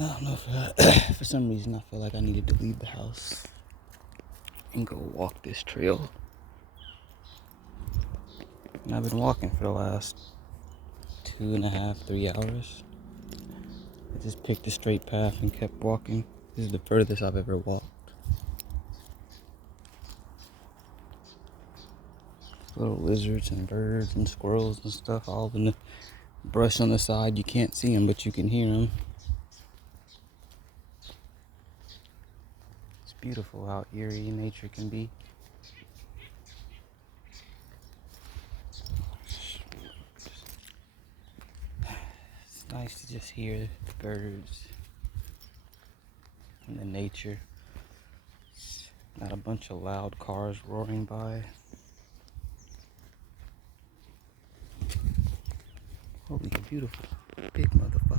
I don't know if for some reason I feel like I needed to leave the house and go walk this trail. And I've been walking for the last 2.5, 3 hours. I just picked a straight path and kept walking. This is the furthest I've ever walked. Little lizards and birds and squirrels and stuff all in the brush on the side. You can't see them, but you can hear them. It's beautiful how eerie nature can be. It's nice to just hear the birds and the nature. Not a bunch of loud cars roaring by. Holy beautiful big motherfucker.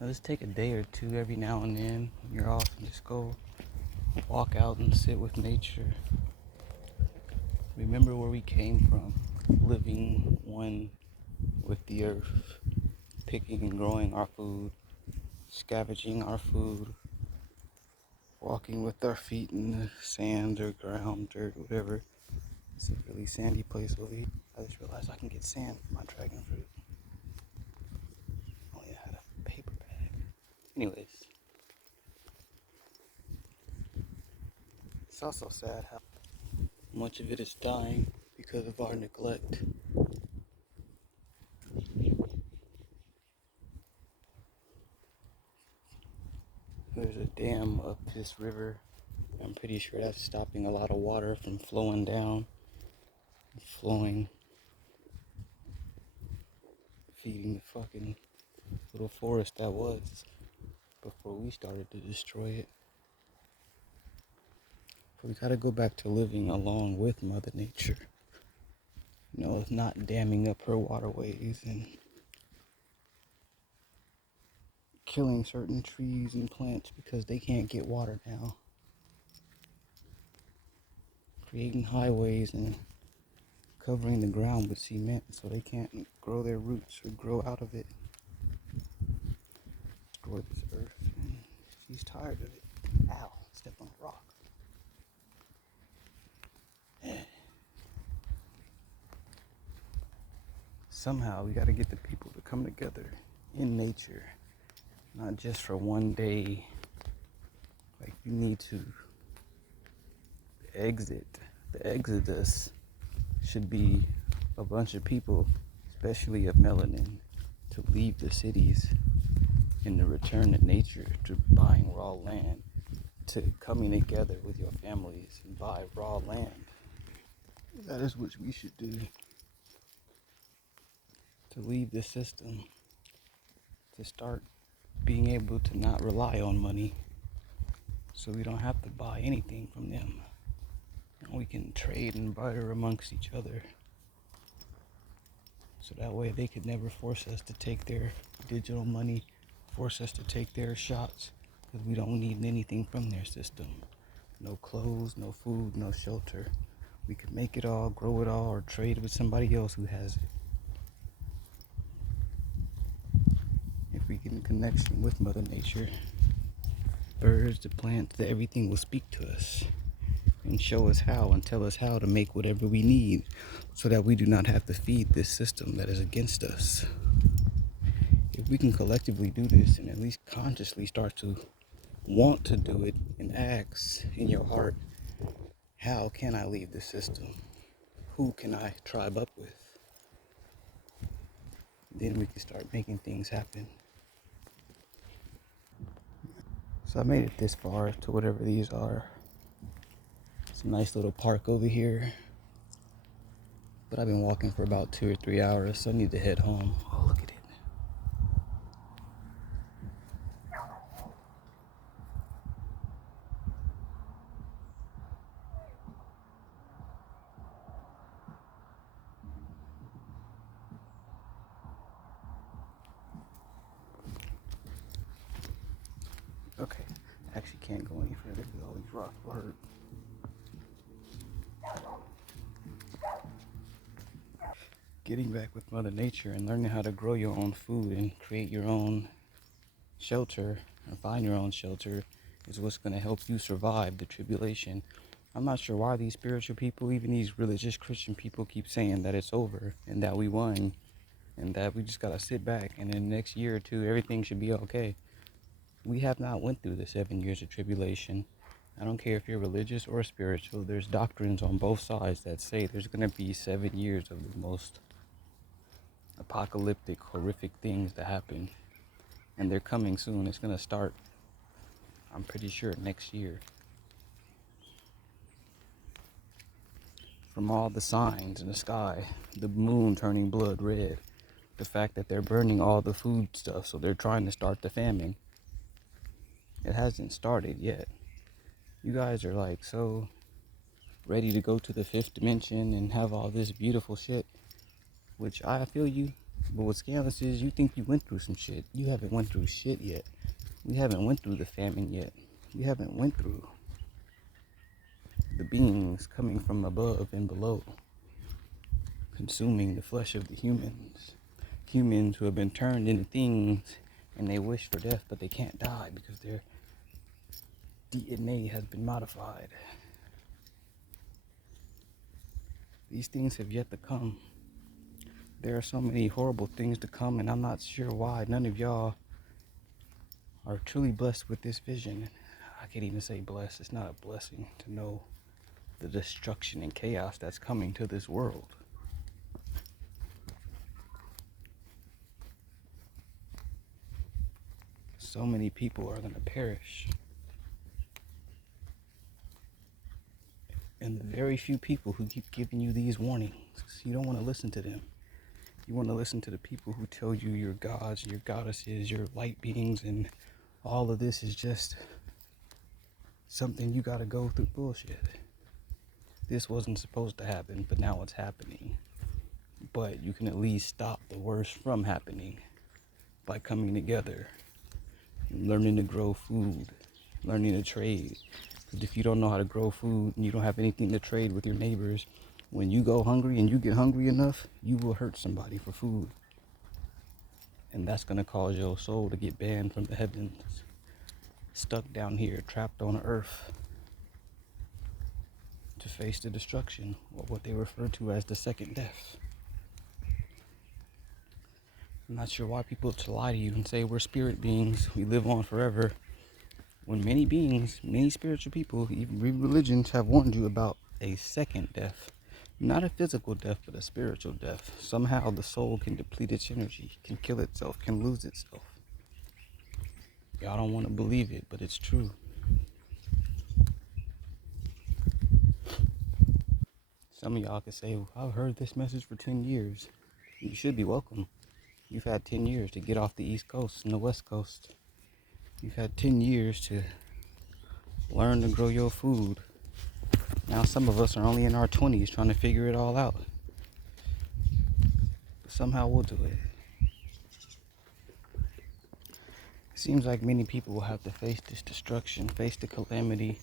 Now just take a day or two every now and then when you're off and just go walk out and sit with nature. Remember where we came from, living one with the earth, picking and growing our food, scavenging our food, walking with our feet in the sand or ground, dirt, whatever. It's a really sandy place over here. I just realized I can get sand from my dragon fruit. Only had a paper bag. Anyways, it's also sad how much of it is dying because of our neglect. There's a dam up this river. I'm pretty sure that's stopping a lot of water from flowing down, flowing, feeding the fucking little forest that was before we started to destroy it. But we gotta go back to living along with Mother Nature. You know, not damming up her waterways and killing certain trees and plants because they can't get water now. Creating highways and covering the ground with cement so they can't grow their roots or grow out of it. Destroy this earth. And she's tired of it. Ow, stepped on a rock. Somehow we gotta get the people to come together in nature, not just for one day. Like, you need to exit. The exodus should be a bunch of people, especially of melanin, to leave the cities and to return to nature, to buying raw land, to coming together with your families and buy raw land. That is what we should do. To leave the system, to start being able to not rely on money so we don't have to buy anything from them. And we can trade and barter amongst each other. So that way they could never force us to take their digital money, force us to take their shots, because we don't need anything from their system. No clothes, no food, no shelter. We could make it all, grow it all, or trade with somebody else who has it. If we get in connection with Mother Nature, birds, the plants, everything will speak to us and show us how and tell us how to make whatever we need so that we do not have to feed this system that is against us. If we can collectively do this and at least consciously start to want to do it and ask in your heart, how can I leave this system? Who can I tribe up with? Then we can start making things happen. So I made it this far to whatever these are. It's a nice little park over here. But I've been walking for about 2 or 3 hours, so I need to head home. Oh, look at it. Okay, I actually can't go any further because all these rocks will hurt. getting back with Mother Nature and learning how to grow your own food and create your own shelter and find your own shelter is what's going to help you survive the tribulation. I'm not sure why these spiritual people, even these religious Christian people, keep saying that it's over and that we won and that we just got to sit back and in the next year or two everything should be okay. We have not went through the 7 years of tribulation. I don't care if you're religious or spiritual, there's doctrines on both sides that say there's going to be 7 years of the most apocalyptic, horrific things to happen. And they're coming soon. It's going to start, I'm pretty sure, next year. From all the signs in the sky, the moon turning blood red, the fact that they're burning all the food stuff, so they're trying to start the famine. It hasn't started yet. You guys are like so ready to go to the 5th dimension and have all this beautiful shit, which I feel you, but what's scandalous is you think you went through some shit. You haven't went through shit yet. We haven't went through the famine yet. We haven't went through the beings coming from above and below, consuming the flesh of the humans. Humans who have been turned into things and they wish for death, but they can't die because their DNA has been modified. These things have yet to come. There are so many horrible things to come, and I'm not sure why none of y'all are truly blessed with this vision. I can't even say blessed. It's not a blessing to know the destruction and chaos that's coming to this world. So many people are going to perish. And the very few people who keep giving you these warnings, you don't want to listen to them. You want to listen to the people who tell you your gods, your goddesses, your light beings, and all of this is just something you got to go through bullshit. This wasn't supposed to happen, but now it's happening. But you can at least stop the worst from happening by coming together and learning to grow food, learning to trade. Because if you don't know how to grow food and you don't have anything to trade with your neighbors, when you go hungry and you get hungry enough, you will hurt somebody for food. And that's going to cause your soul to get banned from the heavens, stuck down here, trapped on earth, to face the destruction, or what they refer to as the second death. I'm not sure why people lie to you and say we're spirit beings, we live on forever, when many beings, many spiritual people, even religions have warned you about a second death. Not a physical death, but a spiritual death. Somehow the soul can deplete its energy, can kill itself, can lose itself. Y'all don't want to believe it, but it's true. Some of y'all could say, well, I've heard this message for 10 years. You should be welcome. You've had 10 years to get off the East Coast and the West Coast. You've had 10 years to learn to grow your food. Now some of us are only in our 20s trying to figure it all out. But somehow we'll do it. It seems like many people will have to face this destruction, face the calamity,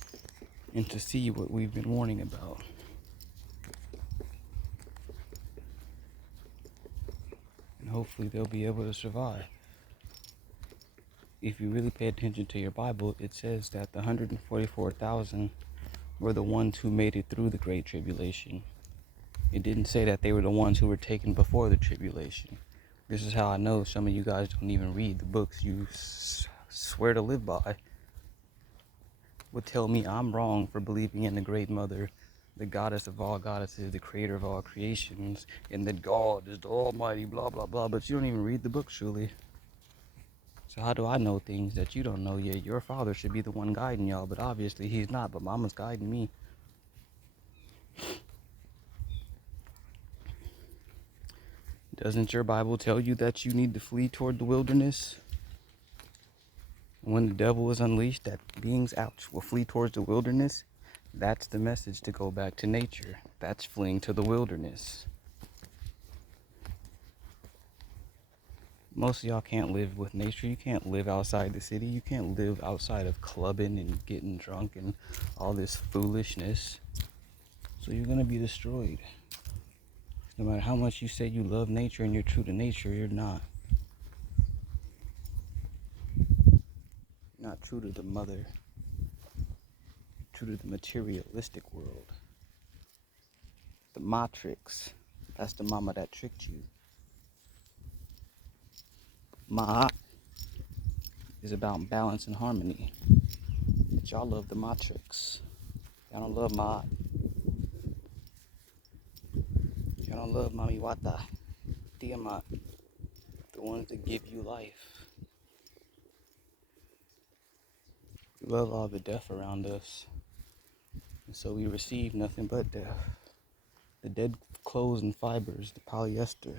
and to see what we've been warning about. And hopefully they'll be able to survive. If you really pay attention to your Bible, it says that the 144,000 were the ones who made it through the Great Tribulation. It didn't say that they were the ones who were taken before the tribulation. This is how I know some of you guys don't even read the books you swear to live by. Would tell me I'm wrong for believing in the Great Mother, the goddess of all goddesses, the creator of all creations, and that God is the Almighty, blah, blah, blah, but you don't even read the books, truly. So how do I know things that you don't know yet? Your father should be the one guiding y'all, but obviously he's not, but mama's guiding me. Doesn't your Bible tell you that you need to flee toward the wilderness? When the devil is unleashed, that beings out will flee towards the wilderness. That's the message to go back to nature. That's fleeing to the wilderness. Most of y'all can't live with nature. You can't live outside the city. You can't live outside of clubbing and getting drunk and all this foolishness. So you're going to be destroyed. No matter how much you say you love nature and you're true to nature, you're not. You're not true to the mother, true to the materialistic world. The matrix, that's the mama that tricked you. Ma is about balance and harmony. But y'all love the matrix. Y'all don't love Ma. Y'all don't love Mami Wata, Tiamat, the ones that give you life. We love all the death around us. And so we receive nothing but death. The dead clothes and fibers, the polyester.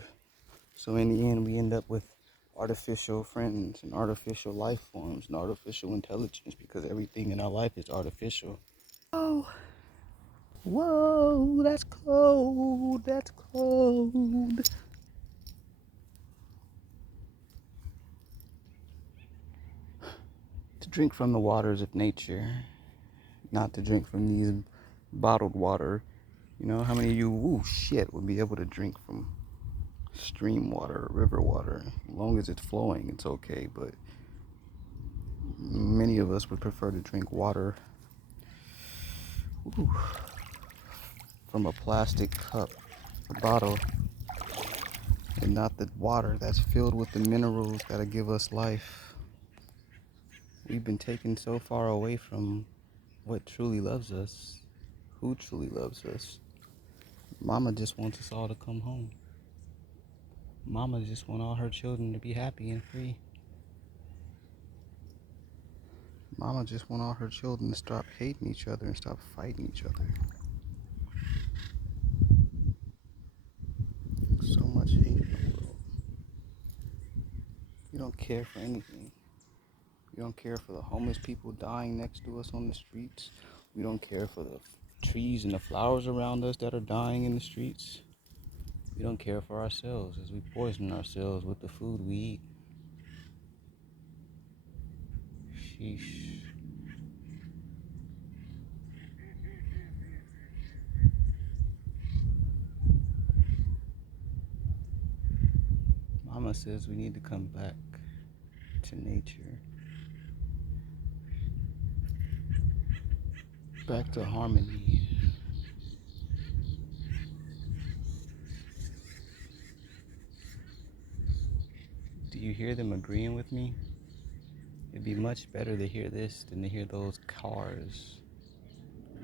So in the end, we end up with artificial friends and artificial life forms and artificial intelligence because everything in our life is artificial. Oh, whoa, that's cold, that's cold. To drink from the waters of nature, not to drink from these bottled water. You know, how many of you, would be able to drink from stream water, river water? As long as it's flowing, it's okay, but many of us would prefer to drink water from a plastic cup, a bottle, and not the water that's filled with the minerals that'll give us life. We've been taken so far away from what truly loves us, who truly loves us. Mama just wants us all to come home. Mama just wants all her children to be happy and free. Mama just wants all her children to stop hating each other and stop fighting each other. So much hate in the world. We don't care for anything. We don't care for the homeless people dying next to us on the streets. We don't care for the trees and the flowers around us that are dying in the streets. We don't care for ourselves as we poison ourselves with the food we eat. Sheesh. Mama says we need to come back to nature. Back to harmony. Do you hear them agreeing with me? It'd be much better to hear this than to hear those cars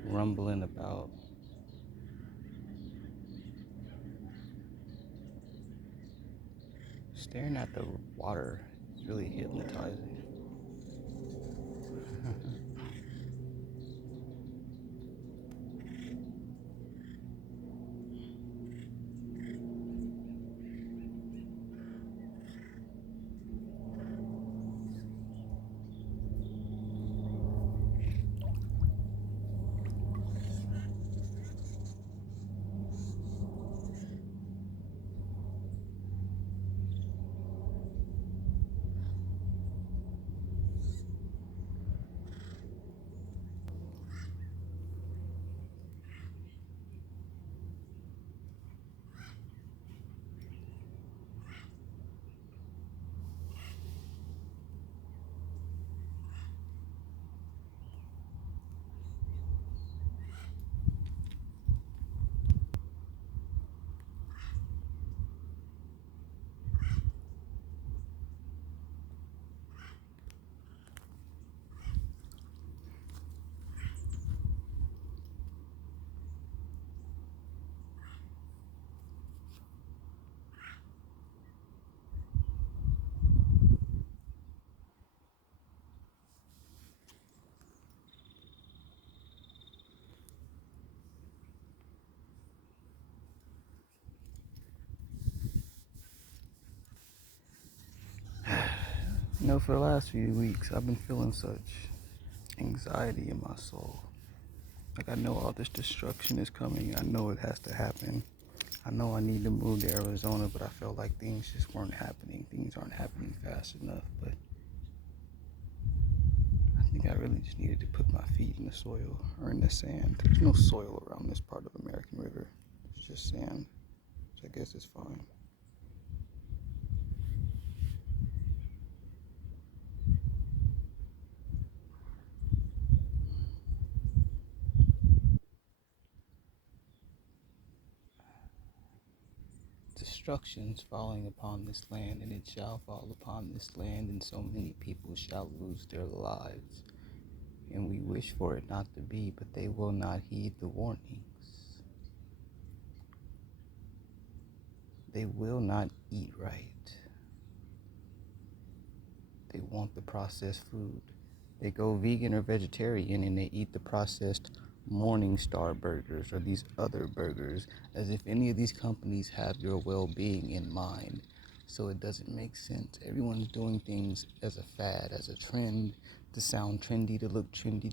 rumbling about. Staring at the water is really hypnotizing. You know, for the last few weeks, I've been feeling such anxiety in my soul. Like, I know all this destruction is coming. I know it has to happen. I know I need to move to Arizona, but I felt like things just weren't happening. Things aren't happening fast enough. But I think I really just needed to put my feet in the soil or in the sand. There's no soil around this part of American River. It's just sand. It's I guess it's fine. Destruction's falling upon this land, and it shall fall upon this land, and so many people shall lose their lives. And we wish for it not to be, but they will not heed the warnings. They will not eat right. They want the processed food. They go vegan or vegetarian and they eat the processed Morningstar burgers or these other burgers as if any of these companies have your well-being in mind. So it doesn't make sense. Everyone's doing things as a fad, as a trend, to sound trendy, to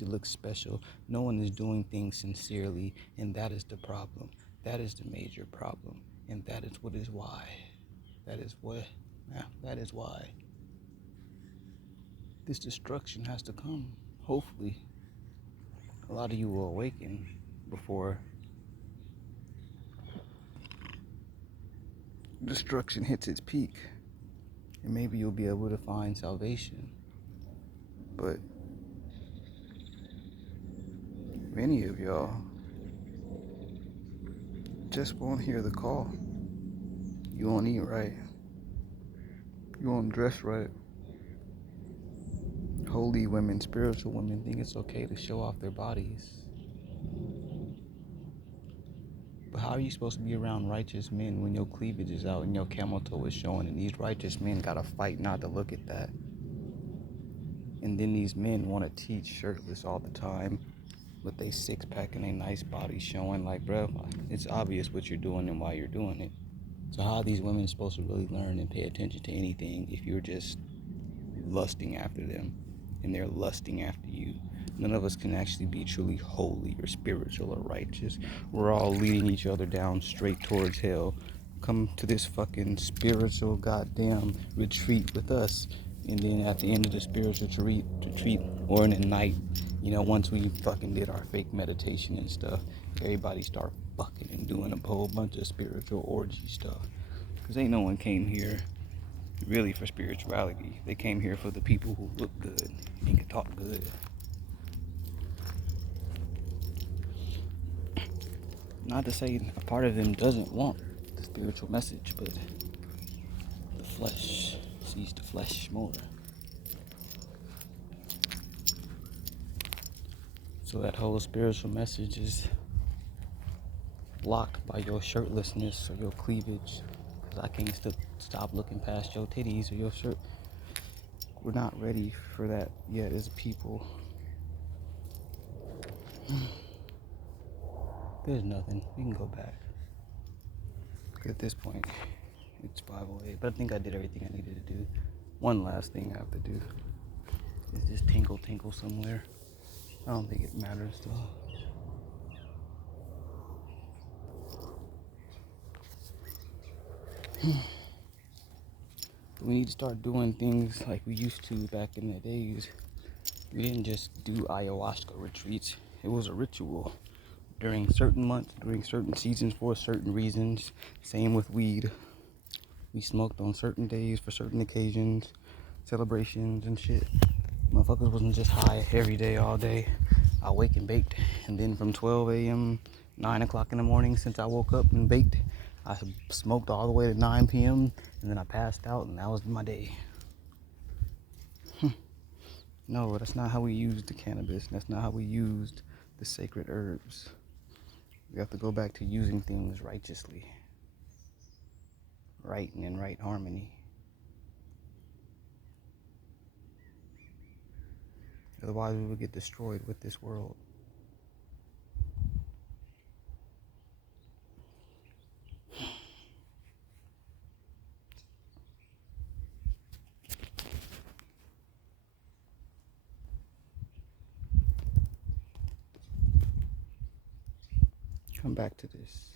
look special. No one is doing things sincerely, and that is the problem. That is the major problem, and that is what is why. That is what. That is why this destruction has to come. Hopefully, a lot of you will awaken before destruction hits its peak, and maybe you'll be able to find salvation. But many of y'all just won't hear the call. You won't eat right. You won't dress right. Holy women, spiritual women think it's okay to show off their bodies. But how are you supposed to be around righteous men when your cleavage is out and your camel toe is showing, and these righteous men gotta fight not to look at that? And then these men want to teach shirtless all the time with a six-pack and a nice body showing. Like, bro, it's obvious what you're doing and why you're doing it. So how are these women supposed to really learn and pay attention to anything if you're just lusting after them and they're lusting after you? None of us can actually be truly holy or spiritual or righteous. We're all leading each other down straight towards hell. Come to this fucking spiritual goddamn retreat with us, and then at the end of the spiritual retreat or in the night, once we fucking did our fake meditation and stuff, everybody start fucking and doing a whole bunch of spiritual orgy stuff. Because ain't no one came here really for spirituality. They came here for the people who look good and can talk good. Not to say a part of them doesn't want the spiritual message, but the flesh sees the flesh more. So that whole spiritual message is blocked by your shirtlessness or your cleavage. Because I can't stop looking past your titties or your shirt. We're not ready for that yet as a people. There's nothing. We can go back. At this point, it's 5:08, but I think I did everything I needed to do. One last thing I have to do is just tinkle somewhere. I don't think it matters though. We need to start doing things like we used to back in the days. We didn't just do ayahuasca retreats. It was a ritual during certain months, during certain seasons, for certain reasons. Same with weed. We smoked on certain days for certain occasions, celebrations and shit. Motherfuckers wasn't just high every day, all day. I wake and baked, and then from 12 a.m., 9 o'clock in the morning, since I woke up and baked, I smoked all the way to 9 p.m., and then I passed out, and that was my day. No, that's not how we used the cannabis. That's not how we used the sacred herbs. We have to go back to using things righteously, right and in right harmony. Otherwise, we would get destroyed with this world. Come back to this.